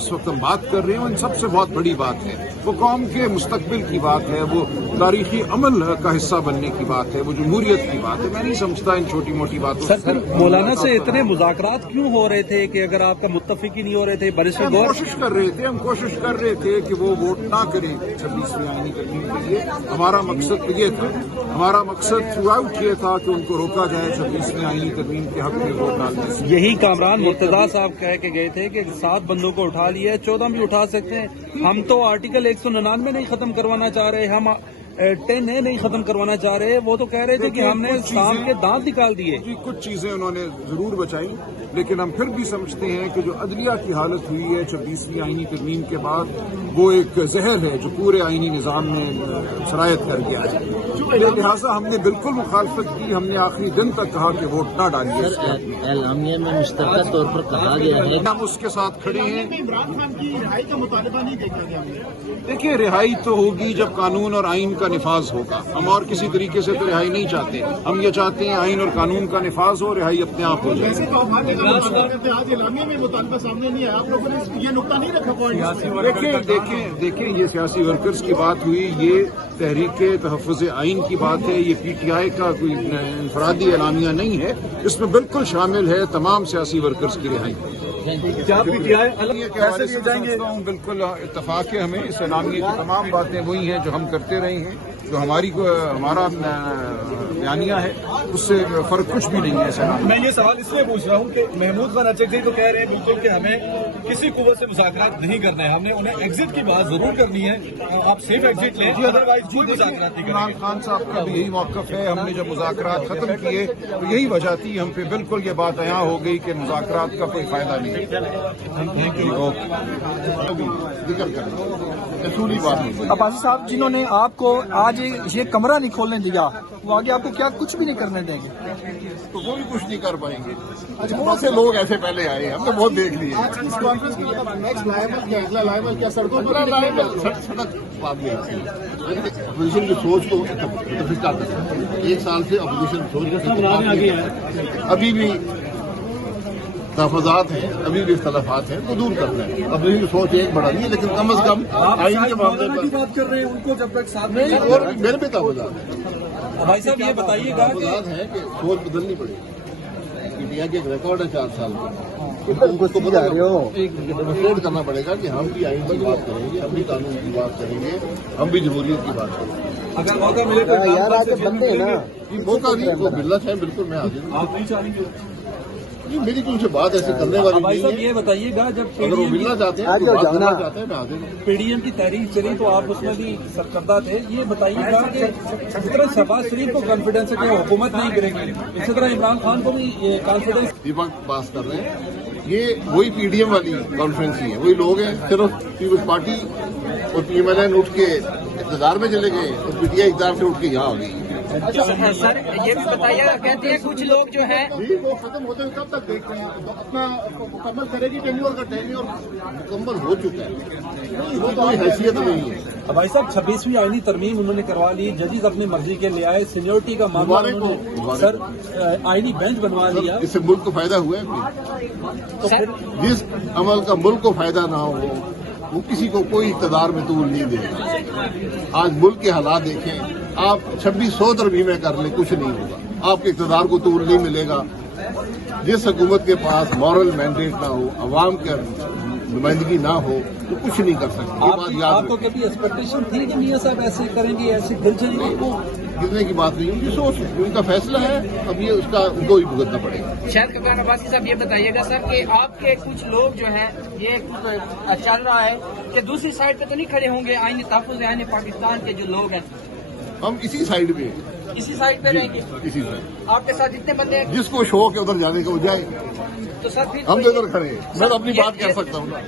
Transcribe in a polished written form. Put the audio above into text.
इस वक्त हम बात कर रहे हैं इन सबसे बहुत बड़ी बात है, वो कौम के मुस्तकबिल की बात है, वो तारीखी अमल का हिस्सा बनने की बात है, वो जमहूरियत की बात है। मैं नहीं समझता इन छोटी मोटी बातों से। सर मौलाना से इतने मुज़ाकरात क्यों हो रहे थे कि अगर आपका मुत्तफिक ही नहीं हो रहे थे? हम कोशिश कर रहे थे कि वो वोट ना करें 26वीं आईनी तरमीम के लिए। हमारा मकसद ये था, हमारा मकसद थ्रू आउट ये था कि उनको रोका जाए 26वीं आईनी तरमीम के हक में वोट डालने से। यही कामरान मुर्तजा साहब कह के गए थे कि 7 बंदों को उठा लिया है, 14 भी उठा सकते हैं। हम तो आर्टिकल 199 नहीं खत्म करवाना चाह रहे, हम 10A नहीं खत्म करवाना चाह रहे। वो तो कह रहे थे कि हमने सांप के दांत निकाल दिए। जी, कुछ चीजें उन्होंने जरूर बचाई, लेकिन हम फिर भी समझते हैं कि जो अदलिया की हालत हुई है 26वीं आईनी तरमीम के बाद, वो एक जहर है जो पूरे आईनी निज़ाम में सरायत कर गया है। लिहाजा हमने बिल्कुल मुखालफत की। हमने आखिरी दिन तक कहा कि वोट ना डालिए। एलानिया में मुश्तरका तौर पर कहा गया है हम उसके साथ खड़े हैं। इमरान खान की रिहाई का मुतालबा नहीं देखा गया। देखिए, रिहाई तो होगी जब कानून और आइन का निफाज होगा। हम और किसी तरीके से तो रिहाई नहीं चाहते। हम ये चाहते हैं आइन और कानून का निफाज हो, रिहाई अपने आप हो जाए। आज एलानिया में मुतालबा सामने नहीं आया, आप लोगों ने ये नुकता नहीं रखा। देखें ये सियासी वर्कर्स की बात हुई, ये तहरीक तहफ़्फ़ुज़ आइन की बात है। ये PTI का कोई इनफरादी एलानिया नहीं है, इसमें बिल्कुल शामिल है तमाम सियासी वर्कर्स की रिहाई। क्या PTI अलग कैसे दिए जाएंगे? बिल्कुल इत्तफाक है हमें। इस एलानिए की तमाम बातें वही हैं जो हम करते रहे हैं, जो हमारा बयानिया है, उससे फर्क कुछ भी नहीं है सर। मैं ये सवाल इसलिए पूछ रहा हूँ कि महमूद खान अचकज़ई तो कह रहे हैं बिल्कुल कि हमें किसी कुव्वत से मुज़ाकरात नहीं करना है, हमने उन्हें एग्जिट की बात जरूर करनी है। आप सेफ एग्जिट लें, अदरवाइज कोई मुज़ाकरात नहीं इमरान करेंगे। खान साहब का भी यही मौक़िफ़ है। हमने जब मुज़ाकरात खत्म किए तो यही वजह थी, हम पे बिल्कुल ये बात अयां हो गई कि मुज़ाकरात का कोई फायदा नहीं। असूली बात नहीं। अब्बासी साहब जिन्होंने आपको आज ये कमरा नहीं खोलने दिया, वो आगे आपको क्या कुछ भी नहीं करने देंगे? तो वो भी कुछ नहीं कर पाएंगे। बहुत से लोग ऐसे पहले आए, हमने बहुत देख लिए। इस कॉन्फ्रेंस के लिए नेक्स्ट लाइबल क्या, अगला लाइबल क्या, सड़कों पर सड़क बाद में अपोजिशन की सोच को एक साल से अपोजिशन सोच अभी भी तहफ़्फ़ुज़ात हैं, अभी भी इख्तलाफात हैं, वो दूर करना है। अपोजिशन की सोच एक बड़ा नहीं है, लेकिन कम अज़ कम आइन के मामले पर बात कर रहे हैं उनको जब तक साथ नहीं। और मेरे भी तहफ़्फ़ुज़ात हैं। भाई साहब ये बताइएगा कि तहफ़्फ़ुज़ात है कि सोच बदलनी पड़ेगी। इंडिया के एक रिकॉर्ड है 4 साल का, उसको डेमोस्ट्रेट करना पड़ेगा कि हम भी आइन की बात करेंगे, हम भी कानून की बात करेंगे, हम भी जमहूरियत की बात करेंगे। अगर मौका मिले तो यार आज बंदे हैं ना, मौका नहीं, वो मिलत है, बिल्कुल मैं हाजिर हूँ। आप नहीं चाहेंगे? नहीं, मेरी कोई उनसे बात ऐसे करने वाली भाई नहीं साहब है। ये बताइएगा, जब अगर वो मिलना चाहते हैं, तो बात करना चाहते हैं, मैं हाजिर हूँ। PDM की तहरीक चली तो आप उसमें भी सरकर्दा थे। ये बताइएगा कि जिस तरह शहबाज शरीफ को कॉन्फिडेंस है कि वो हुकूमत नहीं करेंगे, इसी तरह इमरान खान को भी ये कॉन्फिडेंस। दीपक पास कर रहे हैं, ये वही PDM वाली कॉन्फ्रेंस ही है, वही लोग हैं। सिर्फ पीपल्स पार्टी और PMLN उठ के इक़्तिदार में चले गए और PTI इक़्तिदार से उठ के यहाँ आ गई। अच्छा सर, ये भी बताइएगा, कहते हैं कुछ लोग जो है वो खत्म होते हुए कब तक देखते हैं? अपना मुकम्मल करेगी टेन्योर का, टेन्योर मुकम्मल हो चुका है, वो कोई हैसियत नहीं है। भाई साहब 26वीं आईनी तरमीम उन्होंने करवा ली, जजेस अपनी मर्जी के ले आए, सीनियोरिटी का मामला उन्होंने सर आईनी बेंच बनवा लिया। इससे मुल्क को फायदा हुआ है। तो फिर जिस अमल का मुल्क को फायदा ना हो, वो किसी को कोई इक़्तिदार में तूल नहीं देगा। आज मुल्क के हालात देखें, आप 2600 तरमीमें कर लें, कुछ नहीं होगा, आपके इक़्तिदार को तूल नहीं मिलेगा। जिस हुकूमत के पास मॉरल मैंडेट ना हो, अवाम का नुमाइंदगी ना हो, तो कुछ नहीं कर सकते। ये बात याद आपको कभी एक्सपेक्टेशन थी कि मियां साहब ऐसे करेंगे, ऐसे गिर जाएंगे? गिरने की बात नहीं, उनकी सोच, उनका फैसला है, अब ये उसका उनको ही भुगतना पड़ेगा। शायद कप्तान अब्बासी साहब ये बताइएगा सर कि आपके कुछ लोग जो हैं, ये कुछ चल रहा है कि दूसरी साइड पे तो नहीं खड़े होंगे आईनी तहफ़्फ़ुज़ आईन पाकिस्तान के जो लोग हैं, हम इसी साइड पे, इसी साइड पे रहेंगे? इसी साइड। आपके साथ जितने बंदे हैं, जिसको शौक है उधर जाने का वो जाए, तो सर फिर हम तो इधर खड़े हैं। मैं तो अपनी बात कह सकता हूँ ना।